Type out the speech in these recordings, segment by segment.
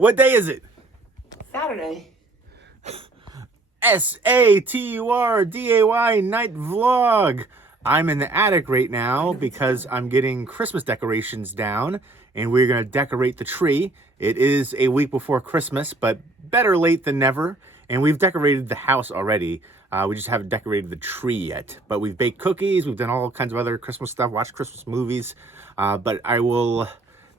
What day is it? Saturday. SATURDAY night vlog. I'm in the attic right now because I'm getting Christmas decorations down and we're going to decorate the tree. It is a week before Christmas, but better late than never. And we've decorated the house already. We just haven't decorated the tree yet. But we've baked cookies. We've done all kinds of other Christmas stuff, watched Christmas movies. But I will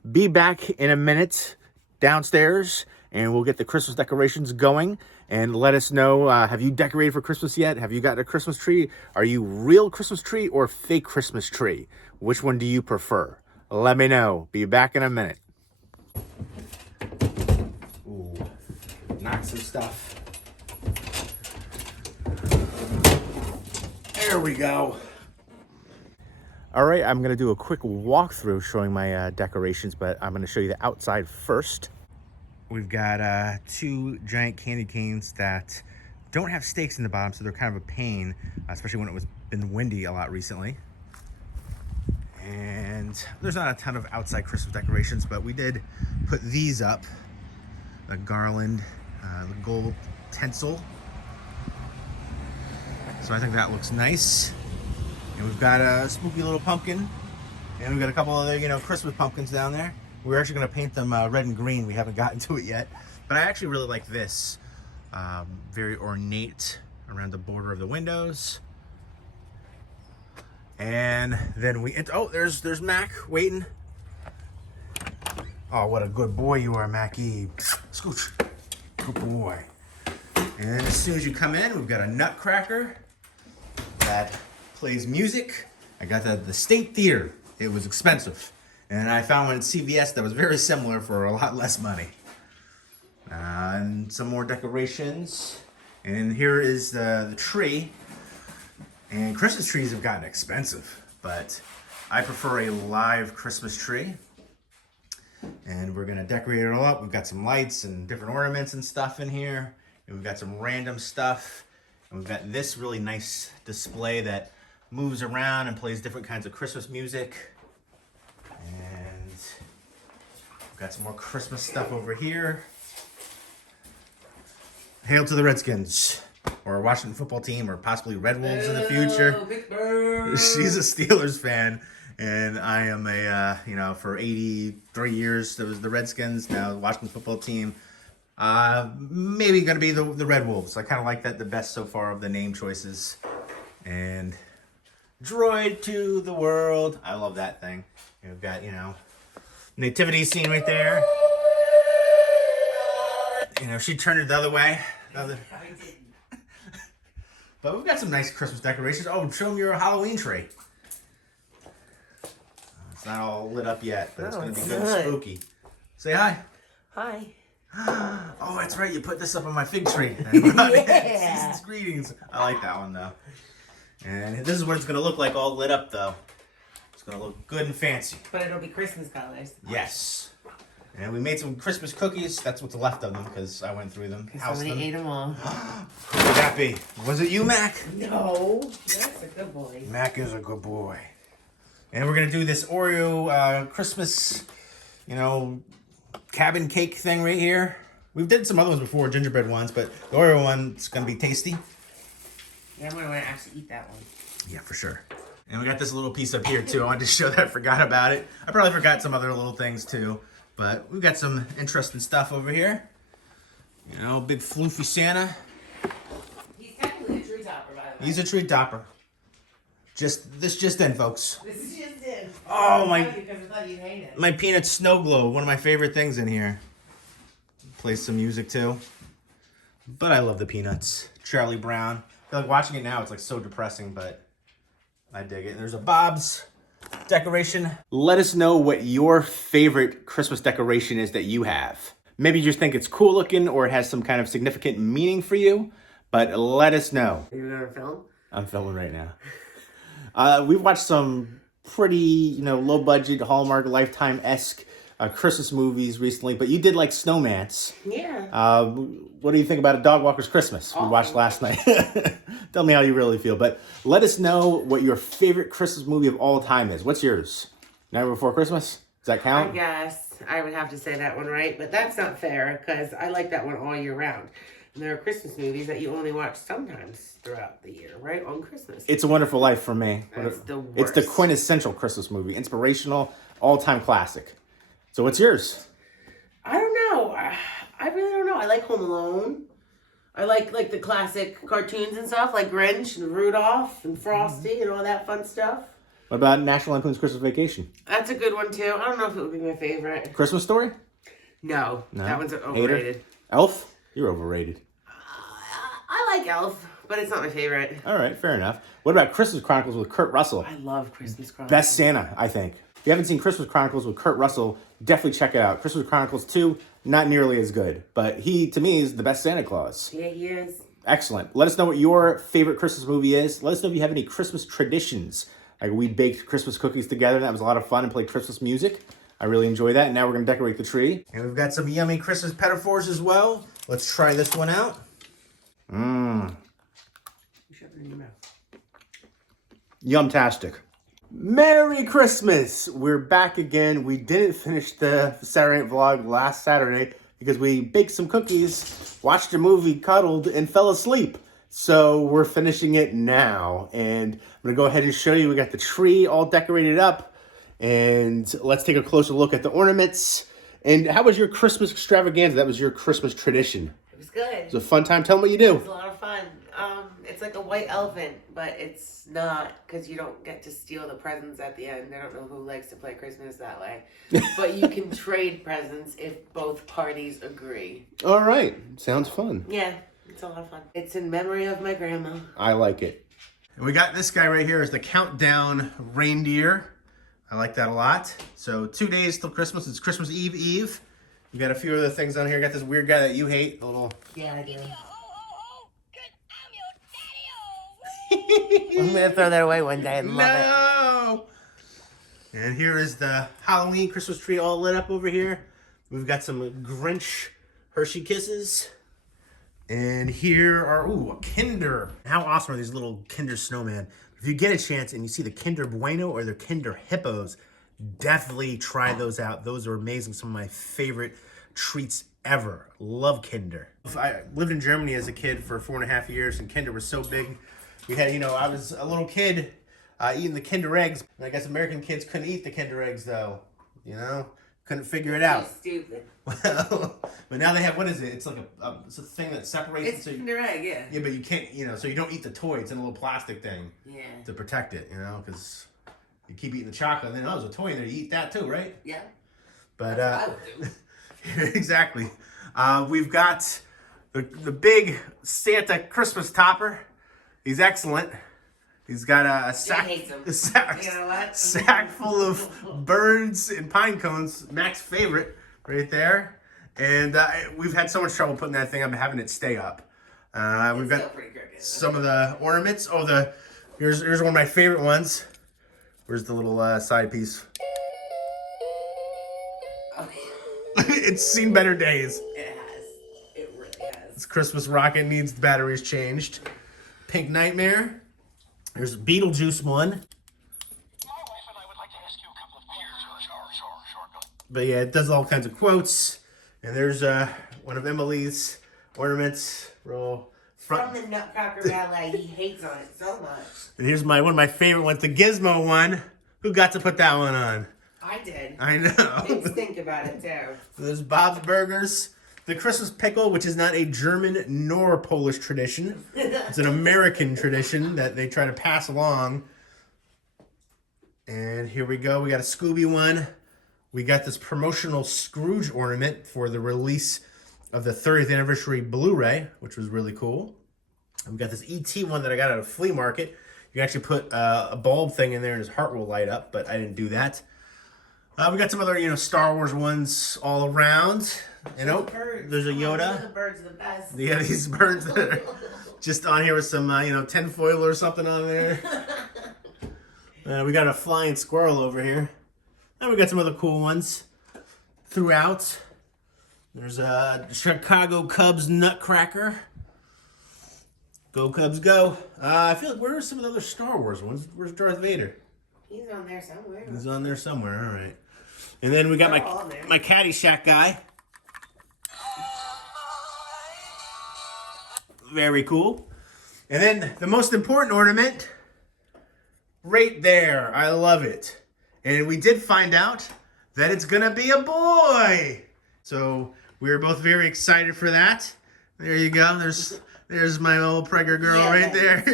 be back in a minute downstairs and we'll get the Christmas decorations going. And let us know, have you decorated for Christmas yet? Have you got a Christmas tree? Are you real Christmas tree or fake Christmas tree? Which one do you prefer? Let me know. Be back in a minute. Ooh, knock some stuff. There we go. All right, I'm gonna do a quick walkthrough showing my decorations, but I'm gonna show you the outside first. We've got two giant candy canes that don't have stakes in the bottom, so they're kind of a pain, especially when it's been windy a lot recently. And there's not a ton of outside Christmas decorations, but we did put these up. The garland, the gold tinsel. So I think that looks nice. And we've got a spooky little pumpkin. And we've got a couple other, Christmas pumpkins down there. We're actually going to paint them red and green. We haven't gotten to it yet. But I actually really like this. Very ornate around the border of the windows. And then oh, there's Mac waiting. Oh, what a good boy you are, Mackie. Scooch. Good boy. And then as soon as you come in, we've got a nutcracker that plays music. I got the State Theater. It was expensive. And I found one at CVS that was very similar for a lot less money. And some more decorations. And here is the tree. And Christmas trees have gotten expensive, but I prefer a live Christmas tree. And we're gonna decorate it all up. We've got some lights and different ornaments and stuff in here. And we've got some random stuff. And we've got this really nice display that moves around and plays different kinds of Christmas music. And we've got some more Christmas stuff over here. Hail to the Redskins, or Washington football team, or possibly Red Wolves in the future. Big Bird. She's a Steelers fan, and I am for 83 years, there was the Redskins, now the Washington football team. Maybe going to be the Red Wolves. I kind of like that the best so far of the name choices. And Droid to the world. I love that thing. We've got, nativity scene right there. She turned it the other way. But we've got some nice Christmas decorations. Oh, show them your Halloween tree. It's not all lit up yet, but it's going to be good and spooky. Say hi. Hi. Oh, that's right. You put this up on my fig tree. Yeah. Season's greetings. I like that one, though. And this is what it's going to look like all lit up, though. It's going to look good and fancy. But it'll be Christmas colors. Yes. And we made some Christmas cookies. That's what's left of them because I went through them. Somebody ate them all. Who would that be? Was it you, Mac? No. That's a good boy. Mac is a good boy. And we're going to do this Oreo Christmas, cabin cake thing right here. We've did some other ones before, gingerbread ones, but the Oreo one's going to be tasty. Yeah, I'm going to actually eat that one. Yeah, for sure. And we got this little piece up here, too. I wanted to show that I forgot about it. I probably forgot some other little things, too. But we've got some interesting stuff over here. Big floofy Santa. He's technically a tree topper, by the way. He's a tree topper. This just in, folks. This is just it. Oh, Because I thought you'd hate it. my peanut snow globe. One of my favorite things in here. Plays some music, too. But I love the Peanuts. Charlie Brown. I feel like watching it now, it's like so depressing, but I dig it. There's a Bob's decoration. Let us know what your favorite Christmas decoration is that you have. Maybe you just think it's cool looking or it has some kind of significant meaning for you, but let us know. Are you going to film? I'm filming right now. We've watched some pretty, low budget Hallmark Lifetime-esque Christmas movies recently, but you did like Snowman's. Yeah. What do you think about A Dog Walker's Christmas? We watched last night. Tell me how you really feel. But let us know what your favorite Christmas movie of all time is. What's yours? Nightmare Before Christmas? Does that I count? guess I would have to say that one, right? But that's not fair because I like that one all year round. And there are Christmas movies that you only watch sometimes throughout the year, right? On Christmas. It's a Wonderful Life for me. That's the worst. It's the quintessential Christmas movie. Inspirational, all-time classic. So what's yours? I don't know. I really don't know. I like Home Alone. I like the classic cartoons and stuff, like Grinch and Rudolph and Frosty and all that fun stuff. What about National Lampoon's Christmas Vacation? That's a good one too. I don't know if it would be my favorite. Christmas Story? No, that one's Hater? overrated. Elf? You're overrated. I like Elf, but it's not my favorite. All right, fair enough. What about Christmas Chronicles with Kurt Russell? I love Christmas Chronicles. Best Santa, I think. If you haven't seen Christmas Chronicles with Kurt Russell, definitely check it out. Christmas Chronicles 2, not nearly as good, but he, to me, is the best Santa Claus. Yeah, he is. Excellent. Let us know what your favorite Christmas movie is. Let us know if you have any Christmas traditions. Like we baked Christmas cookies together. That was a lot of fun and played Christmas music. I really enjoy that. And now we're going to decorate the tree. And we've got some yummy Christmas pedophores as well. Let's try this one out. Mmm. Yum-tastic. Merry Christmas! We're back again. We didn't finish the Saturday night vlog last Saturday because we baked some cookies, watched a movie, cuddled, and fell asleep. So we're finishing it now. And I'm going to go ahead and show you. We got the tree all decorated up. And let's take a closer look at the ornaments. And how was your Christmas extravaganza? That was your Christmas tradition. It was good. It was a fun time. Tell them what you do. It was a lot of fun. It's like a white elephant, but it's not because you don't get to steal the presents at the end. I don't know who likes to play Christmas that way. But you can trade presents if both parties agree. All right. Sounds fun. Yeah, it's a lot of fun. It's in memory of my grandma. I like it. And we got this guy right here as the countdown reindeer. I like that a lot. So 2 days till Christmas. It's Christmas Eve. We got a few other things on here. Got this weird guy that you hate. A little... Yeah, I do. I'm gonna throw that away one day and love it. And here is the Halloween Christmas tree all lit up over here. We've got some Grinch Hershey Kisses. And here are, a Kinder. How awesome are these little Kinder snowman? If you get a chance and you see the Kinder Bueno or the Kinder Hippos, definitely try those out. Those are amazing. Some of my favorite treats ever. Love Kinder. I lived in Germany as a kid for 4.5 years, and Kinder was so big. We had, I was a little kid eating the Kinder eggs. And I guess American kids couldn't eat the Kinder eggs, though. Couldn't figure it out. Stupid. Well, but now they have, what is it? It's like it's a thing that separates. It's Kinder egg, yeah. Yeah, but you can't, so you don't eat the toy. It's in a little plastic thing. Yeah. To protect it, because you keep eating the chocolate, and then, there's a toy in there. You eat that too, right? Yeah. But, That's what I would do. Exactly. We've got the big Santa Christmas topper. He's excellent. He's got a sack, sack full of birds and pine cones. Mac's favorite, right there. And we've had so much trouble putting that thing up and having it stay up. We've got some of the ornaments. Here's one of my favorite ones. Where's the little side piece? It's seen better days. It has. It really has. This Christmas rocket needs the batteries changed. Pink Nightmare. There's Beetlejuice one. My wife and I would like to ask you a couple of questions. Sure. But yeah, it does all kinds of quotes. And there's one of Emily's ornaments. From the Nutcracker Ballet. He hates on it so much. And here's one of my favorite ones, the Gizmo one. Who got to put that one on? I did. I know. Didn't think about it too. There's Bob's Burgers. The Christmas pickle, which is not a German nor Polish tradition. It's an American tradition that they try to pass along. And here we go. We got a Scooby one. We got this promotional Scrooge ornament for the release of the 30th anniversary Blu-ray, which was really cool. And we got this E.T. one that I got at a flea market. You can actually put a bulb thing in there and his heart will light up, but I didn't do that. We got some other, Star Wars ones all around. There's a Yoda. The birds are the best. Yeah, these birds that are just on here with some, tinfoil or something on there. We got a flying squirrel over here. And we got some other cool ones throughout. There's a Chicago Cubs Nutcracker. Go Cubs, go. I feel like, where are some of the other Star Wars ones? Where's Darth Vader? He's on there somewhere. He's on there somewhere, all right. And then we got They're all there. my Caddyshack guy. Very cool. And then the most important ornament, right there. I love it. And we did find out that it's gonna be a boy. So we were both very excited for that. There you go. There's my old pregger girl right there.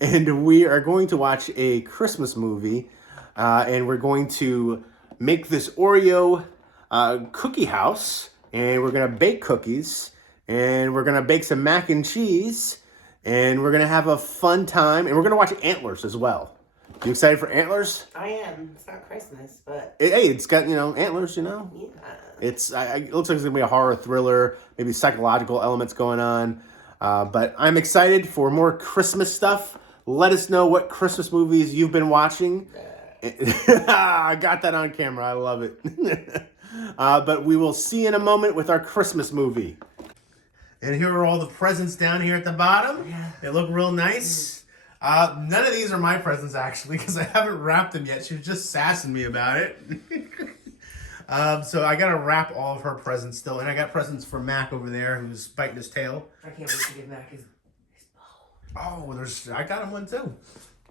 And we are going to watch a Christmas movie, and we're going to make this Oreo cookie house, and we're gonna bake cookies, and we're gonna bake some mac and cheese, and we're gonna have a fun time, and we're gonna watch Antlers as well. You excited for Antlers? I am. It's not Christmas, but Hey, it's got, antlers, yeah. It looks like it's gonna be a horror thriller, maybe psychological elements going on. But I'm excited for more Christmas stuff. Let us know what Christmas movies you've been watching. I got that on camera. I love it. But we will see you in a moment with our Christmas movie. And here are all the presents down here at the bottom. Yeah. They look real nice. None of these are my presents, actually, because I haven't wrapped them yet. She was just sassing me about it. So I got to wrap all of her presents still. And I got presents for Mac over there, who's biting his tail. I can't wait to give Mac his bone. Oh, I got him one, too.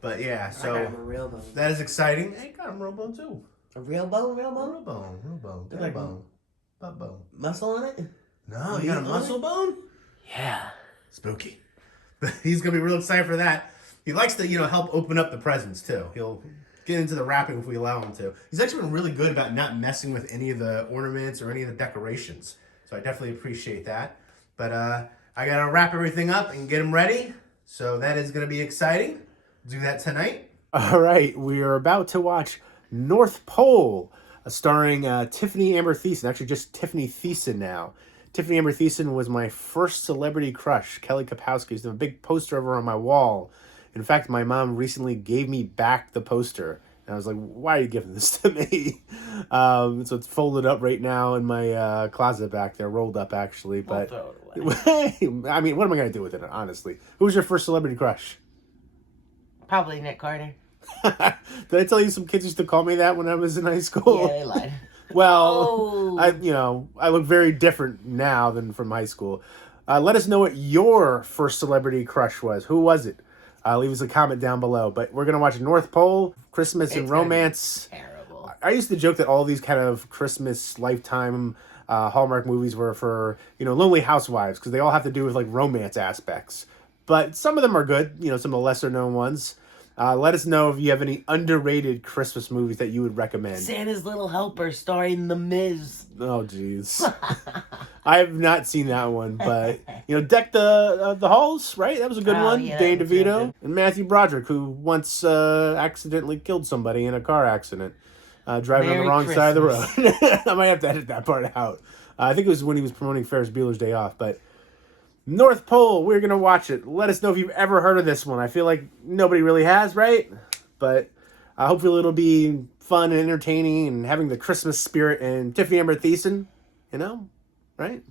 But, yeah, I so got him a real bone. that is exciting. Hey, got him a real bone, too. A real bone? Real Real bone? bone, real bone, Like- real bone, butt bone. Muscle on it? No, you got a muscle bone? Yeah. Spooky. But he's going to be real excited for that. He likes to, help open up the presents, too. He'll get into the wrapping if we allow him to. He's actually been really good about not messing with any of the ornaments or any of the decorations. So I definitely appreciate that. But I got to wrap everything up and get him ready. So that is going to be exciting. Do that tonight. All right. We are about to watch Northpole, starring Tiffany Amber Thiessen. Actually, just Tiffany Thiessen now. Tiffany Amber Thiessen was my first celebrity crush. Kelly Kapowski used to have a big poster of her on my wall. In fact, my mom recently gave me back the poster. And I was like, why are you giving this to me? So it's folded up right now in my closet back there, rolled up actually. But I'll throw it away. I mean, what am I going to do with it, honestly? Who was your first celebrity crush? Probably Nick Carter. Did I tell you some kids used to call me that when I was in high school? Yeah, they lied. Well, Oh. I look very different now than from high school. Let us know what your first celebrity crush was. Who was it? Leave us a comment down below. But we're going to watch Northpole, Christmas and It's gonna be Romance. Terrible. I used to joke that all these kind of Christmas, Lifetime, Hallmark movies were for, lonely housewives, because they all have to do with, like, romance aspects. But some of them are good, some of the lesser-known ones. Let us know if you have any underrated Christmas movies that you would recommend. Santa's Little Helper starring The Miz. Oh, jeez. I have not seen that one, but, Deck the Halls, right? That was a good one. Yeah, Dane that was DeVito. good. And Matthew Broderick, who once accidentally killed somebody in a car accident, driving on Merry the wrong side of the road. Christmas. I might have to edit that part out. I think it was when he was promoting Ferris Bueller's Day Off, but Northpole, we're going to watch it. Let us know if you've ever heard of this one. I feel like nobody really has, right? But hopefully it'll be fun and entertaining and having the Christmas spirit and Tiffany Amber Thiessen, right?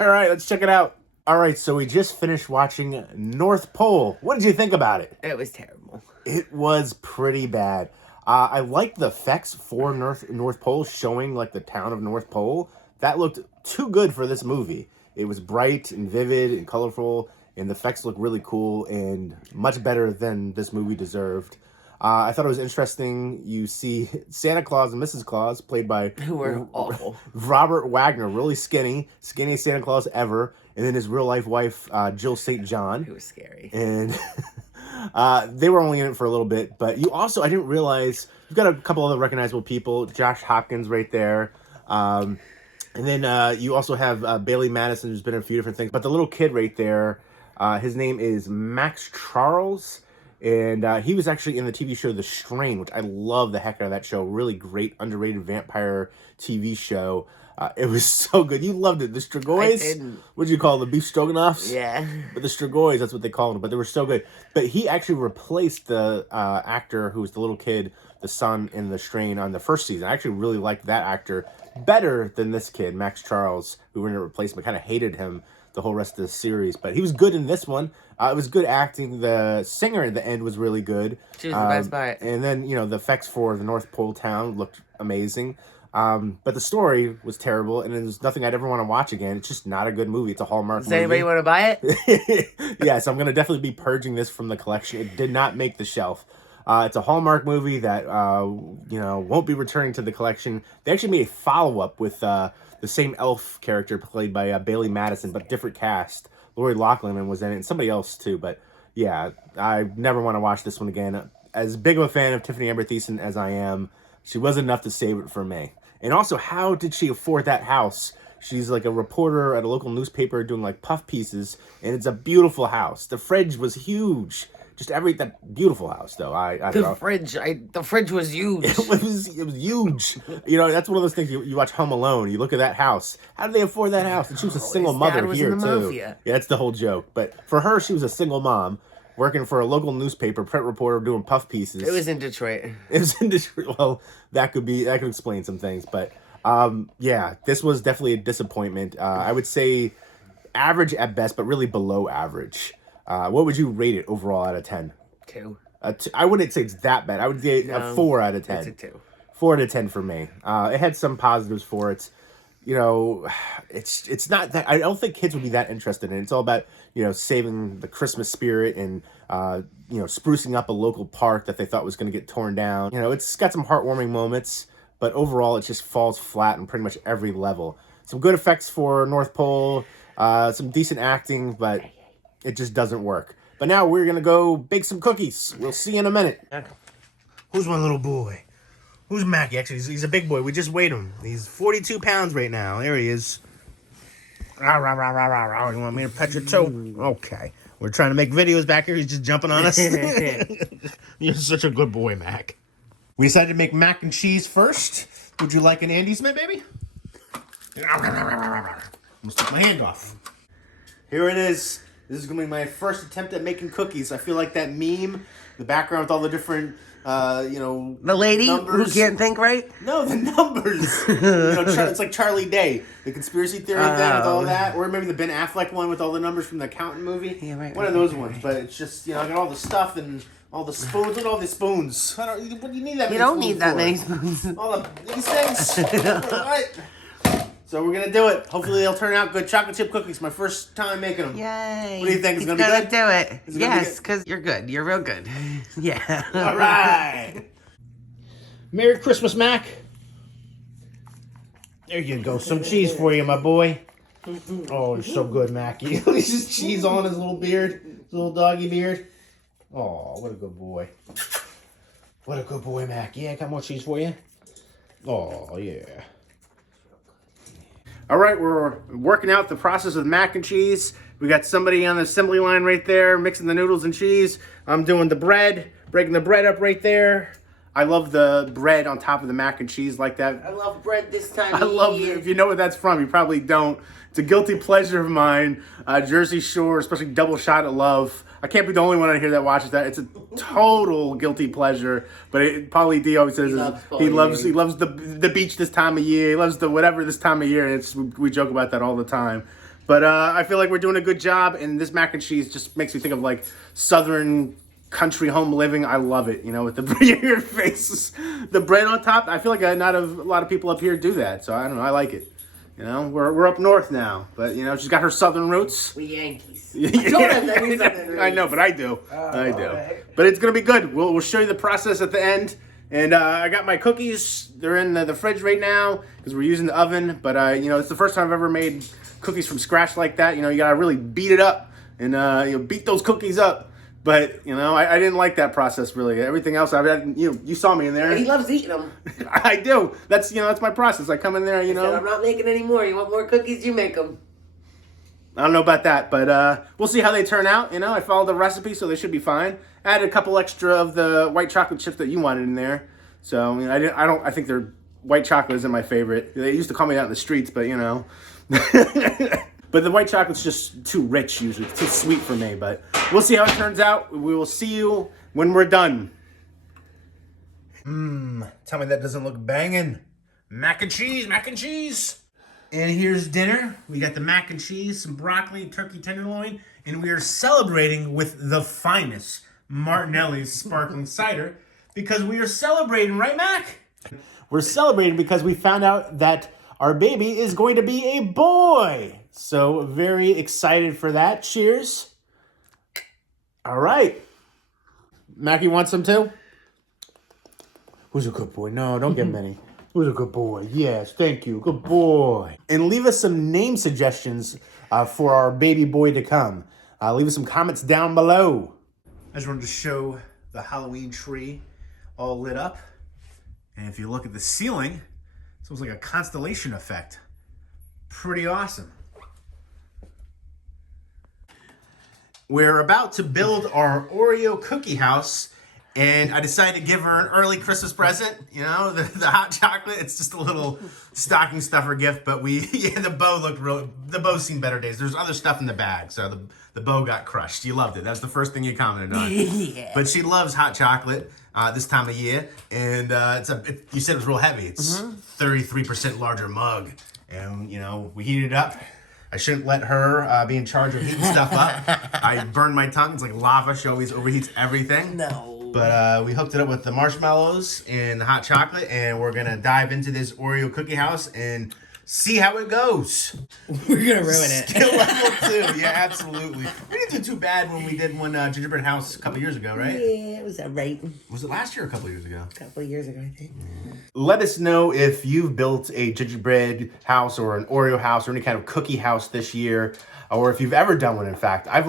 All right, let's check it out. All right, so we just finished watching Northpole. What did you think about it? It was terrible. It was pretty bad. I liked the effects for Northpole showing like the town of Northpole. That looked too good for this movie. It was bright and vivid and colorful, and the effects looked really cool and much better than this movie deserved. I thought it was interesting. You see Santa Claus and Mrs. Claus, played by Who were awful. Robert Wagner, really skinny Santa Claus ever, and then his real life wife, Jill St. John. It was scary. And they were only in it for a little bit, but I didn't realize, you've got a couple other recognizable people. Josh Hopkins right there. And then you also have Bailey Madison, who's been in a few different things. But the little kid right there, his name is Max Charles. And he was actually in the TV show The Strain, which I love the heck out of that show. Really great, underrated vampire TV show. It was so good. You loved it. The Strigoi. I didn't. What did you call them? The beef stroganoffs? Yeah. But the Strigoi, that's what they called them. But they were so good. But he actually replaced the actor who was the little kid, the son in The Strain on the first season. I actually really liked that actor better than this kid, Max Charles, who were in a replacement. Kind of hated him the whole rest of the series. But he was good in this one. It was good acting. The singer at the end was really good. She was the best part. And then, the effects for the North Pole town looked amazing. But the story was terrible, and there's nothing I'd ever want to watch again. It's just not a good movie. It's a Hallmark movie. Does anybody want to buy it? Yes, I'm going to definitely be purging this from the collection. It did not make the shelf. It's a Hallmark movie that, won't be returning to the collection. They actually made a follow-up with the same elf character played by Bailey Madison, but different cast. Lori Loughlin was in it, and somebody else too. But yeah, I never want to watch this one again. As big of a fan of Tiffany Amber Thiessen as I am, she wasn't enough to save it for me. And also, how did she afford that house? She's like a reporter at a local newspaper doing like puff pieces, and it's a beautiful house. The fridge was huge. Just that beautiful house, though. I don't know. The fridge was huge. It was huge. That's one of those things you watch Home Alone. You look at that house. How did they afford that house? And she was a single mother here too. Mafia. Yeah, that's the whole joke. But for her, she was a single mom working for a local newspaper, print reporter, doing puff pieces. It was in Detroit. It was in Detroit. Well, that could explain some things. But yeah, this was definitely a disappointment. I would say average at best, but really below average. What would you rate it overall out of 10? 2. I wouldn't say it's that bad. I would give it a 4 out of 10. It's a 2. 4 out of 10 for me. It had some positives for it. It's not that. I don't think kids would be that interested in it. It's all about saving the Christmas spirit and sprucing up a local park that they thought was going to get torn down. It's got some heartwarming moments, but overall it just falls flat on pretty much every level. Some good effects for Northpole, some decent acting, but it just doesn't work. But now we're going to go bake some cookies. We'll see you in a minute. Who's my little boy? Who's Mackie? Actually, he's a big boy. We just weighed him. He's 42 pounds right now. There he is. Rah, rah, rah, rah, rah, rah. You want me to pet your toe? Okay. We're trying to make videos back here. He's just jumping on us. You're such a good boy, Mac. We decided to make mac and cheese first. Would you like an Andes, my baby? I'm going to stick my hand off. Here it is. This is going to be my first attempt at making cookies. I feel like that meme, the background with all the different, the lady numbers. who can't think right? No, the numbers. It's like Charlie Day, the conspiracy theory thing with all that. Or maybe the Ben Affleck one with all the numbers from the accountant movie. Yeah, right. One of those ones. But it's just, I got all the stuff and all the spoons. Look at all the spoons. What do you need that many spoons? You don't need that many spoons. All these things. What? So we're going to do it. Hopefully they'll turn out good. Chocolate chip cookies. My first time making them. Yay. What do you think? It's going to be good? Do it. Yes, because you're good. You're real good. Yeah. All right. Merry Christmas, Mac. There you go. Some cheese for you, my boy. Oh, you're so good, Mackie. He's just cheese on his little beard. His little doggy beard. Oh, what a good boy. What a good boy, Mac. Yeah, got more cheese for you. Oh, yeah. All right, we're working out the process of mac and cheese. We got somebody on the assembly line right there mixing the noodles and cheese. I'm doing the bread, breaking the bread up right there. I love the bread on top of the mac and cheese like that. I love bread this time I love it. If you know what that's from, you probably don't. It's a guilty pleasure of mine. Jersey Shore, especially Double Shot of Love. I can't be the only one on here that watches that. It's a total guilty pleasure. But Pauly D always says he loves the beach this time of year. He loves the whatever this time of year. And we joke about that all the time. But I feel like we're doing a good job. And this mac and cheese just makes me think of like Southern country home living. I love it, with the your faces, the bread on top. I feel like not a lot of people up here do that, so I don't know. I like it. We're up north now, but she's got her Southern roots. We Yankees. I know, but I do. I do. Right. But it's gonna be good. We'll show you the process at the end. And I got my cookies. They're in the fridge right now because we're using the oven. But it's the first time I've ever made cookies from scratch like that. You gotta really beat it up and beat those cookies up. But, I didn't like that process, really. Everything else, you saw me in there. He loves eating them. I do. That's my process. I come in there, Said, I'm not making any more. You want more cookies? You make them. I don't know about that, but we'll see how they turn out. I followed the recipe, so they should be fine. I added a couple extra of the white chocolate chips that you wanted in there. So, I think their white chocolate isn't my favorite. They used to call me out in the streets, but, But the white chocolate's just too rich usually. It's too sweet for me, but we'll see how it turns out. We will see you when we're done. Tell me that doesn't look banging. Mac and cheese, mac and cheese. And here's dinner. We got the mac and cheese, some broccoli, turkey tenderloin, and we are celebrating with the finest Martinelli's sparkling cider because we are celebrating, right, Mac? we're celebrating because we found out that our baby is going to be a boy. So very excited for that. Cheers. All right. Mackie wants some too? Who's a good boy? No, don't get many. Who's a good boy? Yes, thank you. Good boy. And leave us some name suggestions for our baby boy to come. Leave us some comments down below. I just wanted to show the Halloween tree all lit up. And if you look at the ceiling, it's almost like a constellation effect. Pretty awesome. We're about to build our Oreo cookie house, and I decided to give her an early Christmas present. You know, the hot chocolate. It's just a little stocking stuffer gift, but the bow looked real. The bow's seen better days. There's other stuff in the bag, so the bow got crushed. You loved it. That's the first thing you commented on. Yeah. But she loves hot chocolate this time of year, and you said it was real heavy. It's 33% larger mug, and you know we heated it up. I shouldn't let her be in charge of heating stuff up. I burned my tongue. It's like lava. She always overheats everything. No. But we hooked it up with the marshmallows and the hot chocolate, and we're going to dive into this Oreo cookie house and see how it goes. We're going to ruin it. Skill level 2. Yeah, absolutely. We didn't do too bad when we did one gingerbread house a couple years ago, right? Yeah, it was alright. Was it last year or a couple years ago? A couple of years ago, I think. Let us know if you've built a gingerbread house or an Oreo house or any kind of cookie house this year, or if you've ever done one. In fact, I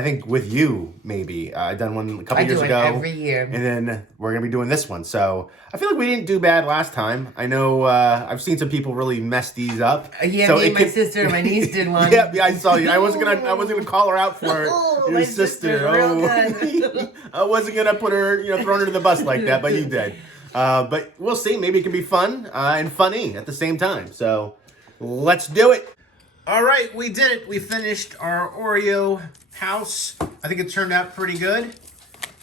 think with you, maybe. I done one a couple years ago. I do it every year. And then we're going to be doing this one. So I feel like we didn't do bad last time. I know I've seen some people really mess these up. Yeah, so me and my sister and my niece did one. Yeah, I saw you. I wasn't gonna call her out for it. Your my sister. real good. I wasn't gonna put her, throw her to the bus like that, but you did. But we'll see. Maybe it can be fun and funny at the same time. So let's do it. All right, we did it. We finished our Oreo house. I think it turned out pretty good.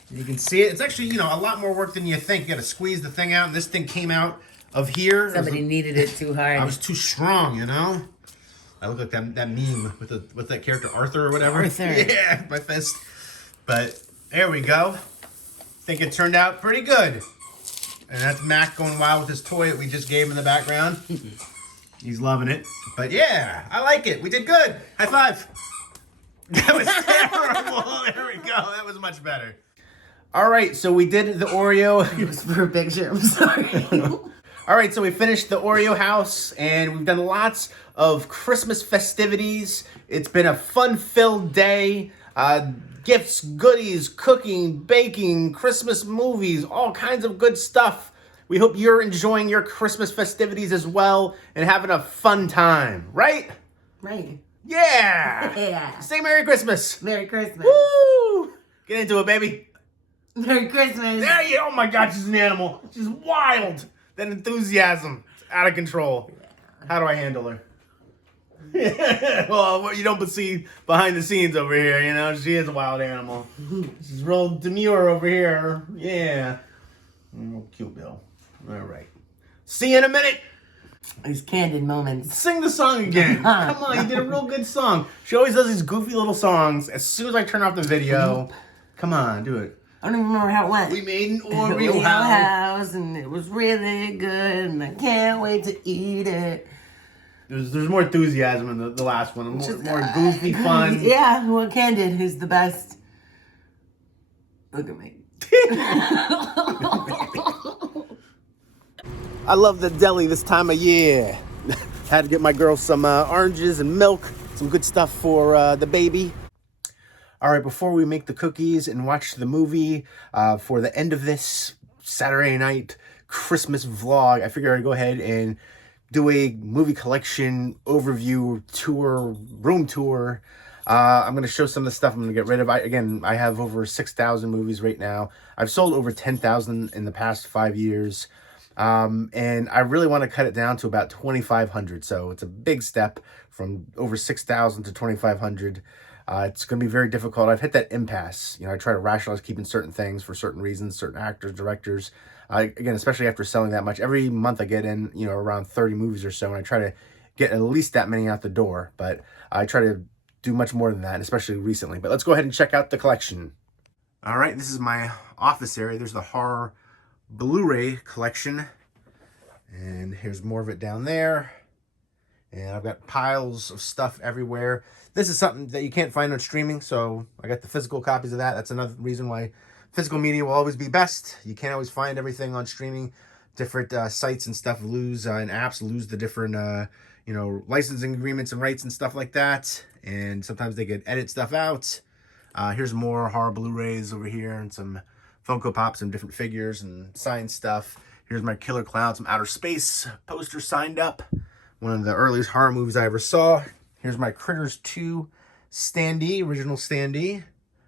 You can see it. It's actually, a lot more work than you think. You got to squeeze the thing out, and this thing came out of here. Somebody kneaded it too hard. I was too strong, I look like that meme with what's that character, Arthur or whatever? Arthur. Yeah, my fist. But there we go. Think it turned out pretty good. And that's Mac going wild with his toy that we just gave him in the background. He's loving it. But yeah, I like it. We did good. High five. That was terrible. There we go. That was much better. All right, so we did the Oreo. It was for a picture. I'm sorry. All right, so we finished the Oreo house, and we've done lots of Christmas festivities. It's been a fun-filled day. Gifts, goodies, cooking, baking, Christmas movies, all kinds of good stuff. We hope you're enjoying your Christmas festivities as well and having a fun time, right? Right. Yeah! Yeah. Say Merry Christmas. Merry Christmas. Woo! Get into it, baby. Merry Christmas. There you go. Oh my God, she's an animal. She's wild. That enthusiasm. It's out of control. How do I handle her? Well, you don't see behind the scenes over here, she is a wild animal. She's real demure over here. Yeah. Cute Bill. All right. See you in a minute. These candid moments. Sing the song again. Come on, you did a real good song. She always does these goofy little songs. As soon as I turn off the video, come on, do it. I don't even remember how it went. We made an Oreo house, and it was really good, and I can't wait to eat it. There's more enthusiasm in the last one. More goofy fun. Yeah, well, Candid is the best. Look at me. I love the deli this time of year. Had to get my girl some oranges and milk, some good stuff for the baby. All right, before we make the cookies and watch the movie for the end of this Saturday night Christmas vlog, I figured I'd go ahead and do a movie collection overview tour, room tour. I'm going to show some of the stuff I'm going to get rid of. I have over 6,000 movies right now. I've sold over 10,000 in the past 5 years. And I really want to cut it down to about 2,500. So it's a big step from over 6,000 to 2,500. It's going to be very difficult. I've hit that impasse. I try to rationalize keeping certain things for certain reasons, certain actors, directors. Again, especially after selling that much. Every month I get in, around 30 movies or so, and I try to get at least that many out the door. But I try to do much more than that, especially recently. But let's go ahead and check out the collection. All right, this is my office area. There's the horror Blu-ray collection. And here's more of it down there. And I've got piles of stuff everywhere. This is something that you can't find on streaming, so I got the physical copies of that. That's another reason why physical media will always be best. You can't always find everything on streaming. Different sites and stuff lose, and apps lose the different, licensing agreements and rights and stuff like that. And sometimes they could edit stuff out. Here's more horror Blu-rays over here and some Funko Pops and different figures and signed stuff. Here's my Killer Clowns from Outer Space poster signed up. One of the earliest horror movies I ever saw. Here's my Critters 2 standee, original standee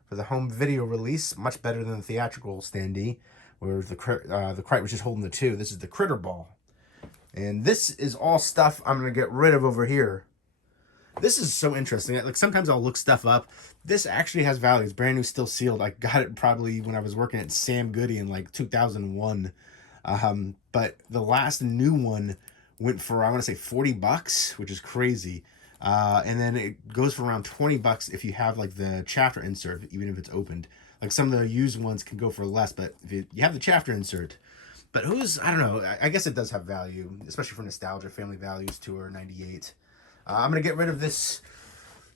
for the home video release. Much better than the theatrical standee, where the Critter was just holding the 2. This is the Critter Ball. And this is all stuff I'm going to get rid of over here. This is so interesting. Like, sometimes I'll look stuff up. This actually has value. It's brand new, still sealed. I got it probably when I was working at Sam Goody in like 2001. But the last new one went for, I want to say, 40 bucks, which is crazy. And then it goes for around 20 bucks if you have like the chapter insert, even if it's opened. Like some of the used ones can go for less, but if you have the chapter insert. But I don't know, I guess it does have value, especially for nostalgia, Family Values Tour 98. I'm going to get rid of this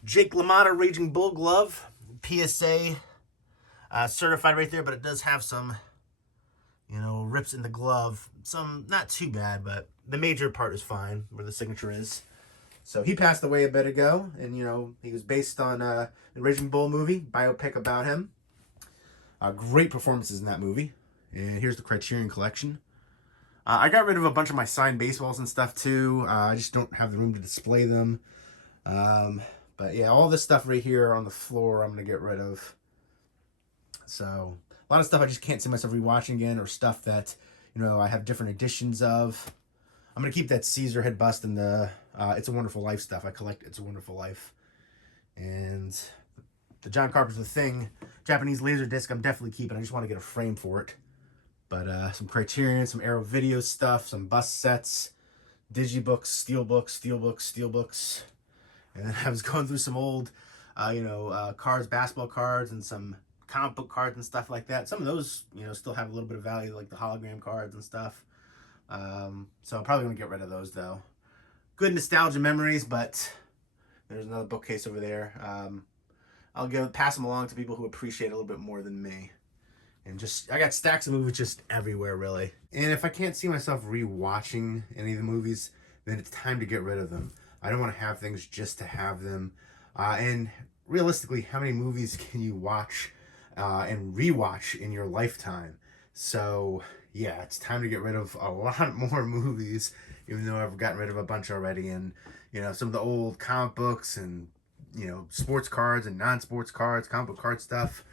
Jake LaMotta Raging Bull glove. PSA certified right there, but it does have some, rips in the glove. Some, not too bad, but the major part is fine, where the signature is. So he passed away a bit ago, and, he was based on the Raging Bull movie, biopic about him. Great performances in that movie. And here's the Criterion Collection. I got rid of a bunch of my signed baseballs and stuff too. I just don't have the room to display them. But yeah, all this stuff right here on the floor I'm going to get rid of. So a lot of stuff I just can't see myself rewatching again, or stuff that, I have different editions of. I'm going to keep that Caesar head bust and the It's a Wonderful Life stuff. I collect It's a Wonderful Life. And the John Carpenter's The Thing Japanese laser disc I'm definitely keeping. I just want to get a frame for it. But some Criterion, some Arrow Video stuff, some bust sets, digibooks, steelbooks. And then I was going through some old, cards, basketball cards, and some comic book cards and stuff like that. Some of those, still have a little bit of value, like the hologram cards and stuff. So I'm probably going to get rid of those, though. Good nostalgia memories, but there's another bookcase over there. I'll pass them along to people who appreciate it a little bit more than me. And I got stacks of movies just everywhere, really. And if I can't see myself rewatching any of the movies, then it's time to get rid of them. I don't want to have things just to have them. And realistically, how many movies can you watch and rewatch in your lifetime? So, yeah, it's time to get rid of a lot more movies, even though I've gotten rid of a bunch already. And, some of the old comic books and, sports cards and non-sports cards, comic book card stuff.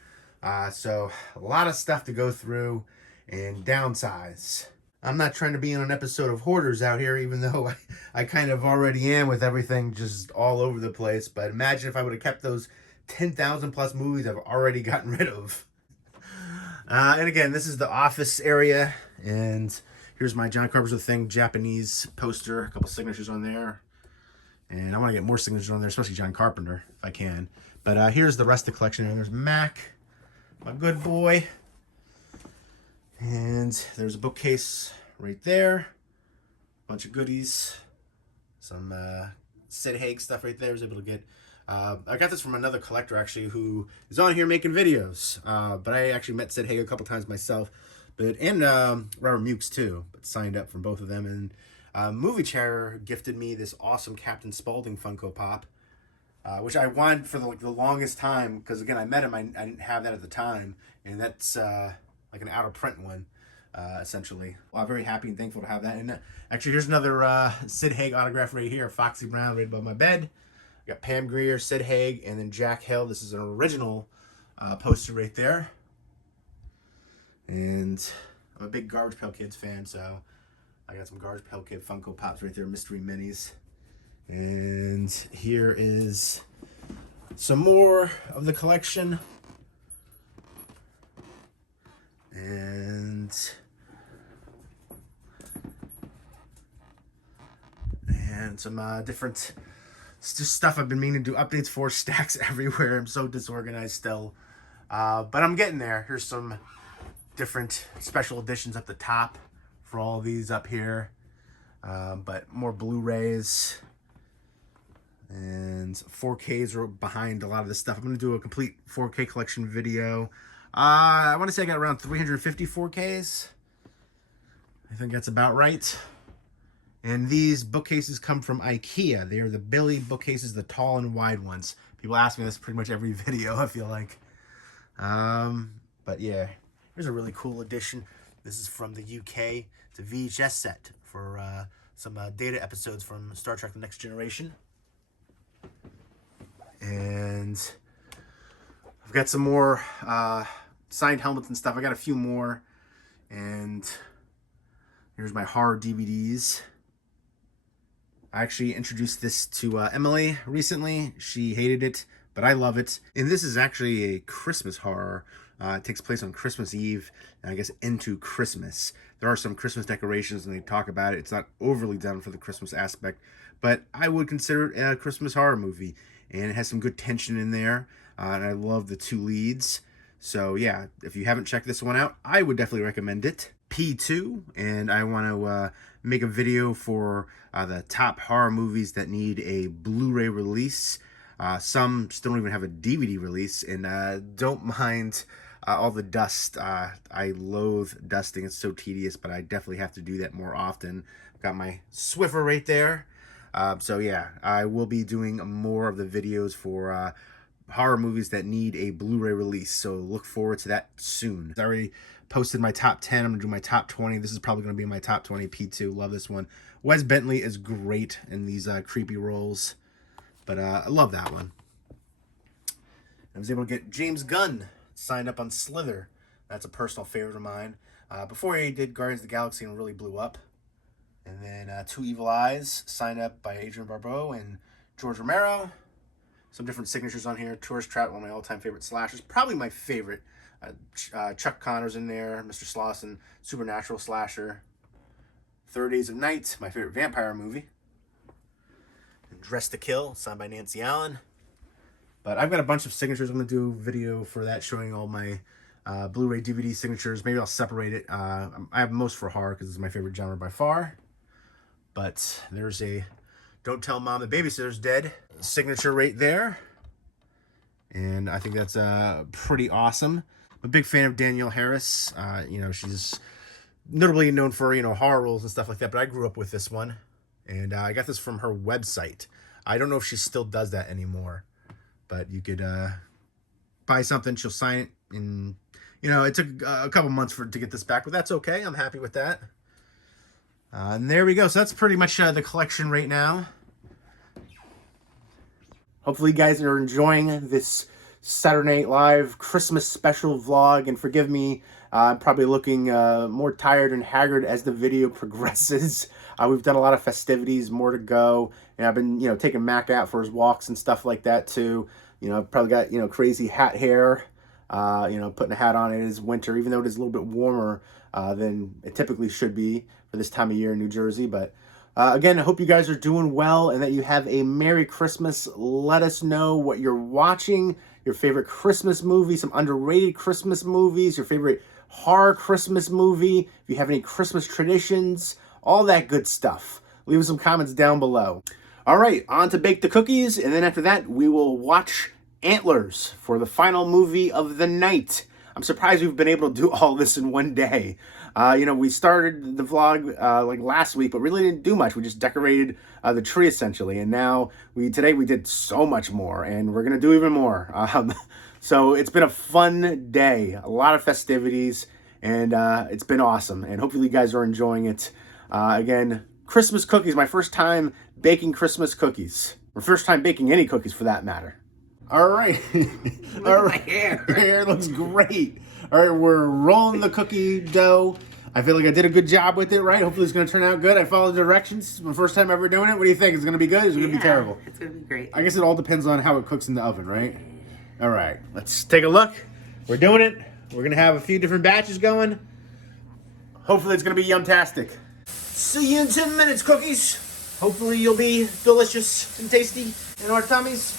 So a lot of stuff to go through and downsize. I'm not trying to be in an episode of Hoarders out here, even though I kind of already am with everything just all over the place. But imagine if I would have kept those 10,000 plus movies I've already gotten rid of. And again, this is the office area. And here's my John Carpenter's The Thing Japanese poster. A couple signatures on there. And I want to get more signatures on there, especially John Carpenter, if I can. But here's the rest of the collection. And there's Mac, my good boy. And there's a bookcase right there. Bunch of goodies. Some Sid Haig stuff right there. I was able to get. I got this from another collector, actually, who is on here making videos. But I actually met Sid Haig a couple times myself. And Robert Mukes, too. But signed up from both of them. And Movie Chair gifted me this awesome Captain Spaulding Funko Pop. Which I wanted for the longest time, because again, I met him, I didn't have that at the time, and that's like an out of print one, essentially. Well, I'm very happy and thankful to have that. And actually, here's another Sid Haig autograph right here, Foxy Brown, right above my bed. I got Pam Grier, Sid Haig, and then Jack Hill. This is an original poster right there. And I'm a big Garbage Pail Kids fan, so I got some Garbage Pail Kid Funko Pops right there, mystery minis. And here is some more of the collection. And some different just stuff I've been meaning to do updates for, stacks everywhere. I'm so disorganized still. But I'm getting there. Here's some different special editions at the top for all these up here. but more Blu-rays. And 4Ks are behind a lot of this stuff. I'm going to do a complete 4K collection video. I want to say I got around 350 4Ks. I think that's about right. And these bookcases come from IKEA. They are the Billy bookcases, the tall and wide ones. People ask me this pretty much every video, I feel like. But yeah, here's a really cool edition. This is from the UK. It's a VHS set for some data episodes from Star Trek The Next Generation. And I've got some more signed helmets and stuff. I got a few more. And here's my horror DVDs. I actually introduced this to Emily recently. She hated it, but I love it. And this is actually a Christmas horror. It takes place on Christmas Eve, and I guess into Christmas. There are some Christmas decorations, and they talk about it. It's not overly done for the Christmas aspect, but I would consider it a Christmas horror movie. And it has some good tension in there, and I love the two leads. So yeah, if you haven't checked this one out, I would definitely recommend it. P2, and I want to make a video for the top horror movies that need a Blu-ray release. Some still don't even have a DVD release, and don't mind all the dust. I loathe dusting. It's so tedious, but I definitely have to do that more often. Got my Swiffer right there. So yeah, I will be doing more of the videos for horror movies that need a Blu-ray release. So look forward to that soon. I already posted my top 10. I'm gonna do my top 20. This is probably gonna be my top 20 P2. Love this one. Wes Bentley is great in these creepy roles, but I love that one. I was able to get James Gunn signed up on Slither. That's a personal favorite of mine. Before he did Guardians of the Galaxy and really blew up. And then Two Evil Eyes, signed up by Adrian Barbeau and George Romero. Some different signatures on here. Tourist Trap, one of my all-time favorite slashers. Probably my favorite. Chuck Connor's in there. Mr. Slauson, Supernatural slasher. 30 Days of Night, my favorite vampire movie. And Dress to Kill, signed by Nancy Allen. But I've got a bunch of signatures. I'm going to do a video for that showing all my Blu-ray DVD signatures. Maybe I'll separate it. I have most for horror because it's my favorite genre by far. But there's a Don't Tell Mom the Babysitter's Dead signature right there. And I think that's pretty awesome. I'm a big fan of Danielle Harris. You know, she's notably known for, you know, horror roles and stuff like that. But I grew up with this one. And I got this from her website. I don't know if she still does that anymore. But you could buy something, she'll sign it. And, you know, it took a couple months to get this back. But that's okay. I'm happy with that. And there we go. So that's pretty much the collection right now. Hopefully you guys are enjoying this Saturday Night Live Christmas special vlog. And forgive me, I'm probably looking more tired and haggard as the video progresses. We've done a lot of festivities, more to go. And I've been, you know, taking Mac out for his walks and stuff like that too. You know, I've probably got, you know, crazy hat hair. You know, putting a hat on. It is winter, even though it is a little bit warmer than it typically should be for this time of year in New Jersey. But again, I hope you guys are doing well and that you have a Merry Christmas. Let us know what you're watching, your favorite Christmas movie, some underrated Christmas movies, your favorite horror Christmas movie, if you have any Christmas traditions, all that good stuff. Leave us some comments down below. All right, on to bake the cookies, and then after that, we will watch Antlers for the final movie of the night. I'm surprised we've been able to do all this in one day. You know, we started the vlog like last week, but really didn't do much. We just decorated the tree essentially, and now today we did so much more, and we're gonna do even more. So it's been a fun day, a lot of festivities, and it's been awesome. And hopefully you guys are enjoying it. Again, Christmas cookies. My first time baking Christmas cookies, or first time baking any cookies for that matter. All right. All right. Your hair looks great. All right, we're rolling the cookie dough. I feel like I did a good job with it, right? Hopefully it's going to turn out good. I followed the directions. It's my first time ever doing it. What do you think? Is it going to be good? Or is it going to be terrible? It's going to be great. I guess it all depends on how it cooks in the oven, right? All right, let's take a look. We're doing it. We're going to have a few different batches going. Hopefully it's going to be yum-tastic. See you in 10 minutes, cookies. Hopefully you'll be delicious and tasty in our tummies.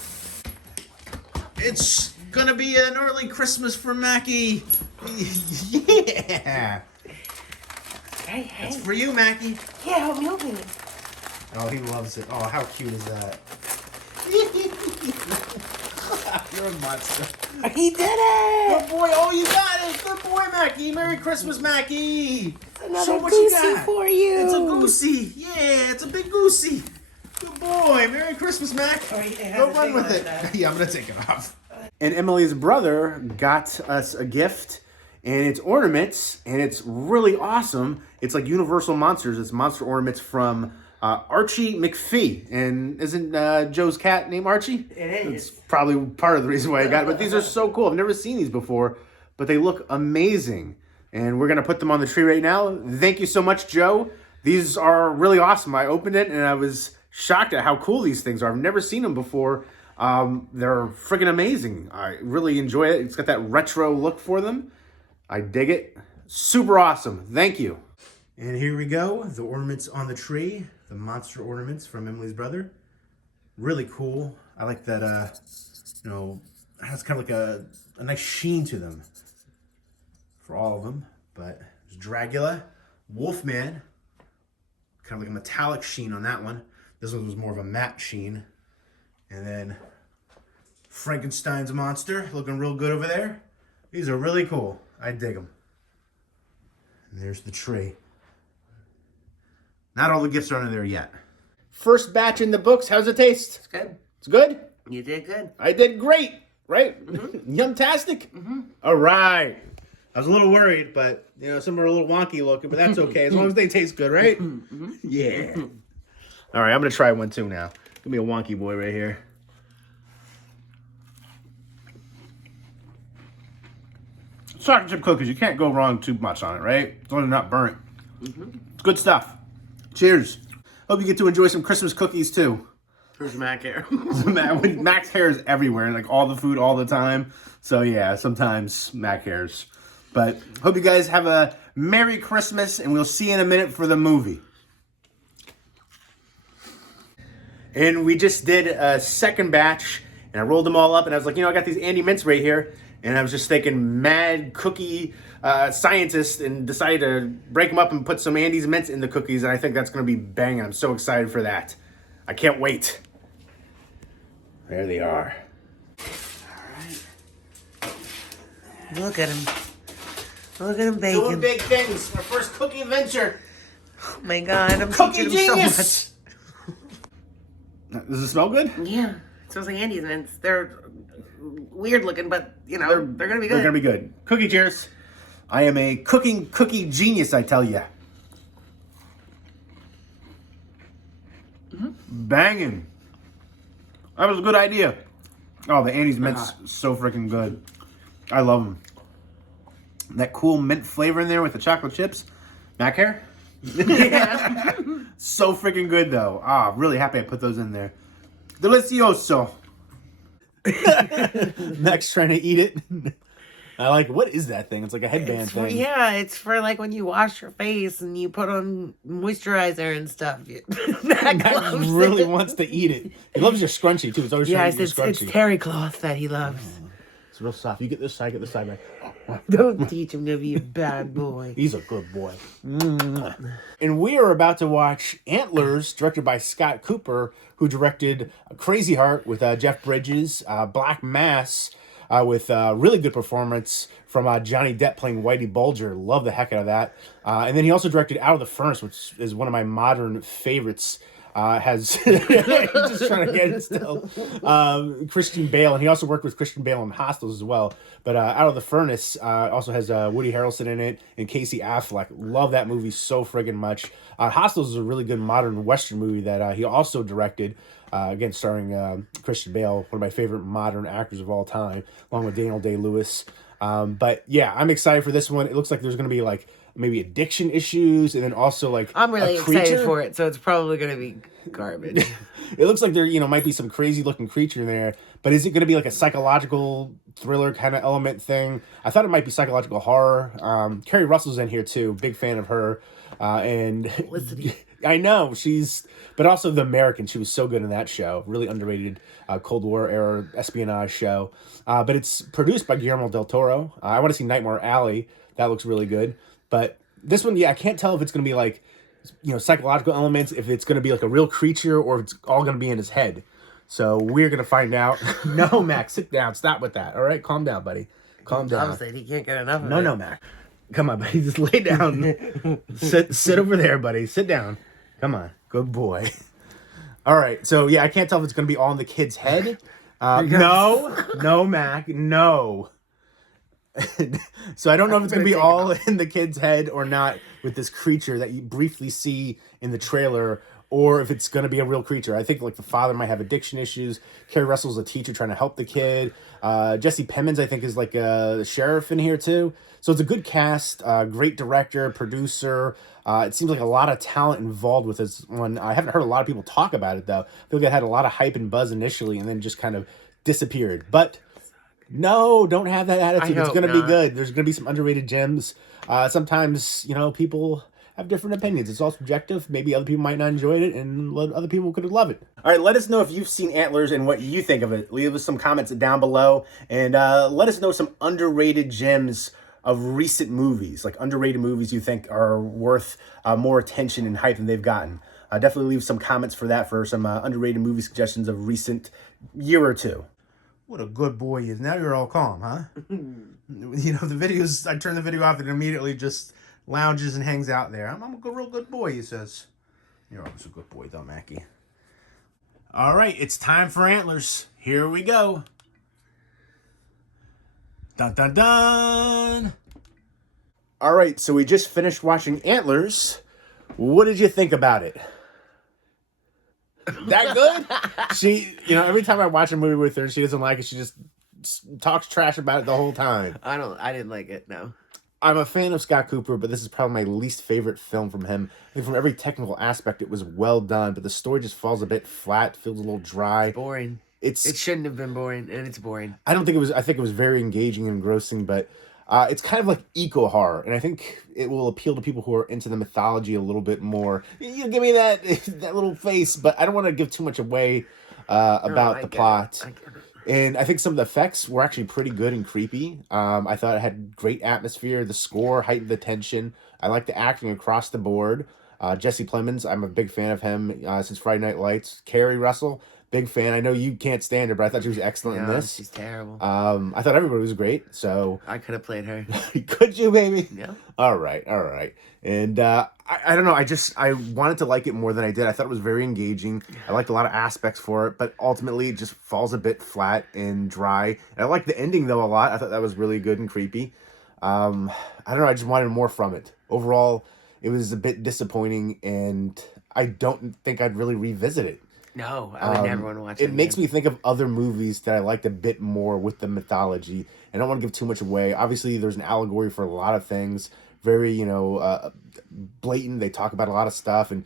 It's gonna be an early Christmas for Mackie. Yeah. Hey, hey. It's for you, Mackie. Yeah, help me open it. Oh, he loves it. Oh, how cute is that? You're a monster. He did it! Good boy. Oh, you got it. Good boy, Mackie. Merry Christmas, Mackie. Another Show what goosey you got. for you. It's a goosey. Yeah, it's a big goosey. Good boy. Merry Christmas, Mac. Oh, yeah, Go run with it. Yeah, I'm going to take it off. And Emily's brother got us a gift, and it's ornaments, and it's really awesome. It's like Universal Monsters. It's monster ornaments from Archie McPhee. And isn't Joe's cat named Archie? It is. It's probably part of the reason why I got it. But these are so cool. I've never seen these before, but they look amazing. And we're going to put them on the tree right now. Thank you so much, Joe. These are really awesome. I opened it, and I was shocked at how cool these things are. I've never seen them before. They're freaking amazing. I really enjoy it. It's got that retro look for them. I dig it. Super awesome. Thank you. And here we go. The ornaments on the tree. The monster ornaments from Emily's brother. Really cool. I like that, it has kind of like a nice sheen to them. For all of them. But there's Dracula. Wolfman. Kind of like a metallic sheen on that one. This one was more of a matte sheen. And then Frankenstein's monster, looking real good over there. These are really cool. I dig them. And there's the tree. Not all the gifts are under there yet. First batch in the books. How's it taste? It's good. It's good? You did good. I did great, right? Mm-hmm. Yum-tastic? Mm-hmm. All right. I was a little worried, but, some are a little wonky looking, but that's okay. As long as they taste good, right? Mm-hmm. Yeah. All right, I'm going to try one too now. Give me a wonky boy right here. Chocolate chip cookies, you can't go wrong too much on it, right? As long as they're not burnt. Mm-hmm. It's good stuff. Cheers. Hope you get to enjoy some Christmas cookies too. Where's Mac hair? Mac's hair is everywhere, like all the food all the time. So yeah, sometimes Mac hairs. But hope you guys have a Merry Christmas, and we'll see you in a minute for the movie. And we just did a second batch, and I rolled them all up, and I was like, I got these Andy Mints right here, and I was just thinking mad cookie scientist, and decided to break them up and put some Andy's Mints in the cookies, and I think that's going to be banging. I'm so excited for that. I can't wait. There they are. All right. Look at him. Look at him baking. Doing big things. Our first cookie venture. Oh my God, I'm Cookie teaching him genius. so much. Does it smell good? Yeah, it smells like Andy's Mints. They're weird looking, but they're gonna be good. They're gonna be good. Cookie cheers. I am a cookie genius, I tell ya. Mm-hmm. Banging. That was a good idea. Oh, the Andy's Mint's so freaking good. I love them. That cool mint flavor in there with the chocolate chips. Mac hair? Yeah. So freaking good, though. Really happy I put those in there. Delicioso. Mac's trying to eat it. I like, what is that thing? It's like a headband thing. Yeah, it's for like when you wash your face and you put on moisturizer and stuff. Mac really wants to eat it. He loves your scrunchie, too. It's always trying to eat your scrunchie. It's terry cloth that he loves. It's real soft. You get this side, Mac. Don't teach him to be a bad boy. He's a good boy. And we are about to watch Antlers, directed by Scott Cooper, who directed Crazy Heart with Jeff Bridges, Black Mass with really good performance from Johnny Depp playing Whitey Bulger. Love the heck out of that. And then he also directed Out of the Furnace, which is one of my modern favorites. Has just trying to get it still. Christian Bale, and he also worked with Christian Bale in Hostels as well. But Out of the Furnace also has Woody Harrelson in it and Casey Affleck. Love that movie so friggin' much. Hostels is a really good modern Western movie that he also directed. Again, starring Christian Bale, one of my favorite modern actors of all time, along with Daniel Day-Lewis. But yeah, I'm excited for this one. It looks like there's going to be like maybe addiction issues, and then also like I'm really excited for it, so it's probably going to be garbage. It looks like there, might be some crazy looking creature in there, but is it going to be like a psychological thriller kind of element thing? I thought it might be psychological horror. Kerry Russell's in here too, big fan of her, and Felicity. I know but also The American. She was so good in that show, really underrated Cold War era espionage show. But it's produced by Guillermo del Toro. I want to see Nightmare Alley. That looks really good. But This one, yeah, I can't tell if it's going to be like, psychological elements, if it's going to be like a real creature, or if it's all going to be in his head. So we're going to find out. No, Max, sit down. Stop with that. All right, calm down, buddy. Calm down. Obviously, he can't get enough of it. No, Mac. Come on, buddy. Just lay down. sit over there, buddy. Sit down. Come on. Good boy. All right. So, yeah, I can't tell if it's going to be all in the kid's head. No, Mac. No. So I don't know if it's going to be all in the kid's head or not with this creature that you briefly see in the trailer, or if it's going to be a real creature. I think like the father might have addiction issues. Kerry Russell's a teacher trying to help the kid. Jesse Plemons, I think, is like the sheriff in here too. So it's a good cast, great director, producer. It seems like a lot of talent involved with this one. I haven't heard a lot of people talk about it though. I feel like it had a lot of hype and buzz initially and then just kind of disappeared. But no, don't have that attitude. It's going to be good. There's going to be some underrated gems. Sometimes, people have different opinions. It's all subjective. Maybe other people might not enjoy it, and other people could love it. All right, let us know if you've seen Antlers and what you think of it. Leave us some comments down below, and let us know some underrated gems of recent movies, like underrated movies you think are worth more attention and hype than they've gotten. Definitely leave some comments for that, for some underrated movie suggestions of recent year or two. What a good boy he is. Now you're all calm, huh? The videos, I turn the video off and it immediately just lounges and hangs out there. I'm a real good boy, he says. You're always a good boy, though, Mackie. All right, it's time for Antlers. Here we go. Dun, dun, dun. All right, so we just finished watching Antlers. What did you think about it? That good? She, every time I watch a movie with her, she doesn't like it. She just talks trash about it the whole time. I didn't like it, no. I'm a fan of Scott Cooper, but this is probably my least favorite film from him. I think from every technical aspect, it was well done, but the story just falls a bit flat, feels a little dry. It's boring. It shouldn't have been boring, and it's boring. I think it was very engaging and engrossing, but it's kind of like eco-horror, and I think it will appeal to people who are into the mythology a little bit more. You give me that little face, but I don't want to give too much away about the plot. And I think some of the effects were actually pretty good and creepy. I thought it had great atmosphere. The score heightened the tension. I like the acting across the board. Jesse Plemons, I'm a big fan of him since Friday Night Lights. Kerry Russell, big fan. I know you can't stand her, but I thought she was excellent in this. She's terrible. I thought everybody was great. So I could have played her. Could you, baby? Yeah. All right. And I don't know. I wanted to like it more than I did. I thought it was very engaging. I liked a lot of aspects for it, but ultimately it just falls a bit flat and dry. And I liked the ending though a lot. I thought that was really good and creepy. I don't know. I just wanted more from it. Overall, it was a bit disappointing, and I don't think I'd really revisit it. No, I would never want to watch it. It makes me think of other movies that I liked a bit more with the mythology. I don't want to give too much away. Obviously, there's an allegory for a lot of things. Very, blatant. They talk about a lot of stuff, and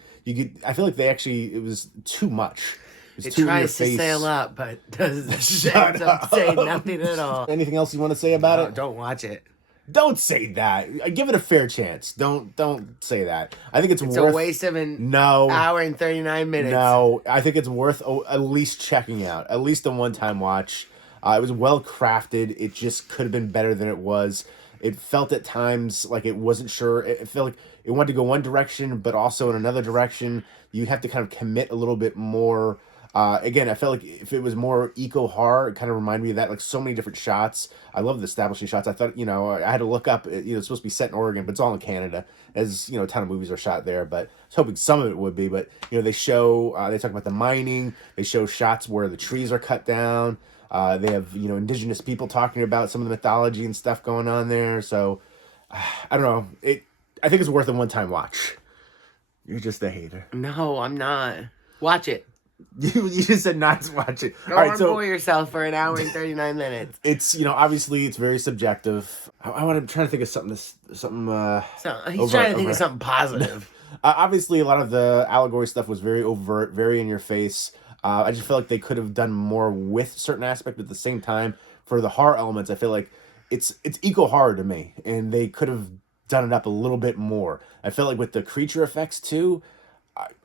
I feel like it was too much. It tries to say a lot, but doesn't say nothing at all. Anything else you want to say about it? Don't watch it. Don't say that. Give it a fair chance. Don't say that. I think it's worth a waste of an hour and 39 minutes. No, I think it's worth at least checking out. At least a one-time watch. It was well crafted. It just could have been better than it was. It felt at times like it wasn't sure. It felt like it wanted to go one direction, but also in another direction. You have to kind of commit a little bit more. Again, I felt like if it was more eco-horror, it kind of reminded me of that. Like so many different shots. I love the establishing shots. I thought, I had to look up. It's supposed to be set in Oregon, but it's all in Canada. As a ton of movies are shot there. But I was hoping some of it would be. But they show. They talk about the mining. They show shots where the trees are cut down. They have indigenous people talking about some of the mythology and stuff going on there. So I don't know. I think it's worth a one-time watch. You're just a hater. No, I'm not. Watch it. You just said not to watch it. Go and bore yourself for an hour and 39 minutes. It's obviously it's very subjective. I'm trying to think of something. He's trying to think of something positive. Obviously, a lot of the allegory stuff was very overt, very in your face. I just feel like they could have done more with certain aspects, but at the same time, for the horror elements, I feel like it's eco horror to me, and they could have done it up a little bit more. I felt like with the creature effects too,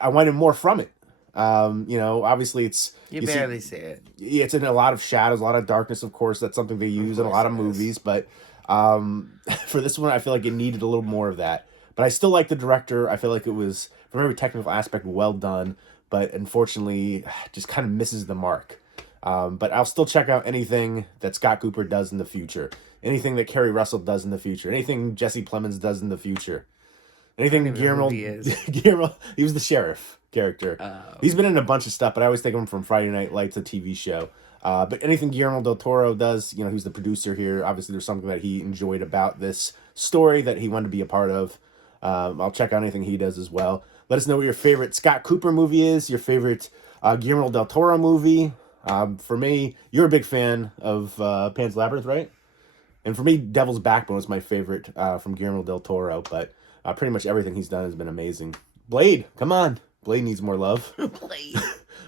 I wanted more from it. Obviously it's you barely see it. Yeah, it's in a lot of shadows, a lot of darkness. Of course, that's something they use in a lot of movies. But for this one, I feel like it needed a little more of that. But But I still like the director. I feel like it was, from every technical aspect, well done. But unfortunately, just kind of misses the mark. But I'll still check out anything that Scott Cooper does in the future. Anything that Kerry Russell does in the future. Anything Jesse Plemons does in the future. Anything Guillermo... Guillermo... He was the sheriff character. He's been in a bunch of stuff, but I always think of him from Friday Night Lights, a TV show. But anything Guillermo del Toro does, you know, he's the producer here. Obviously, there's something that he enjoyed about this story that he wanted to be a part of. I'll check out anything he does as well. Let us know what your favorite Scott Cooper movie is, your favorite Guillermo del Toro movie. For me, you're a big fan of Pan's Labyrinth, right? And for me, Devil's Backbone is my favorite from Guillermo del Toro, but pretty much everything he's done has been amazing. Blade, come on. Blade needs more love. Blade.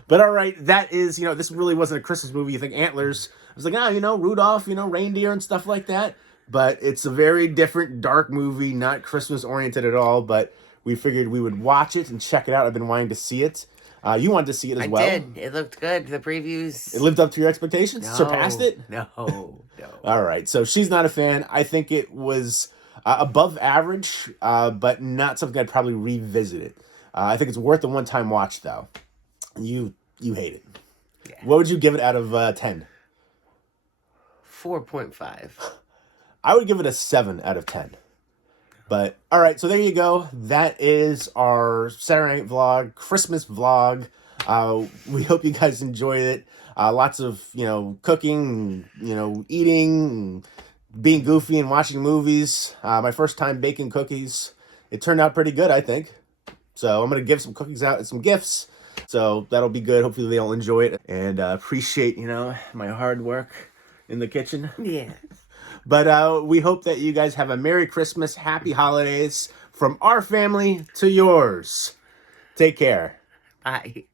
But all right, that is, you know, this really wasn't a Christmas movie. You think Antlers. I was like, you know, Rudolph, you know, reindeer and stuff like that. But it's a very different, dark movie, not Christmas-oriented at all. But we figured we would watch it and check it out. I've been wanting to see it. You wanted to see it as well. I did. It looked good. The previews. It lived up to your expectations? No, Surpassed it? No. All right, so she's not a fan. I think it was above average, but not something I'd probably revisit it. I think it's worth a one-time watch, though. You hate it. Yeah. What would you give it out of 10? 4.5. I would give it a 7 out of 10. But, all right, so there you go. That is our Saturday night vlog, Christmas vlog. We hope you guys enjoyed it. Lots of, you know, cooking, you know, eating, being goofy and watching movies. My first time baking cookies. It turned out pretty good, I think. So I'm going to give some cookies out and some gifts. So that'll be good. Hopefully they'll enjoy it and appreciate, you know, my hard work in the kitchen. Yeah. But we hope that you guys have a Merry Christmas, Happy Holidays from our family to yours. Take care. Bye.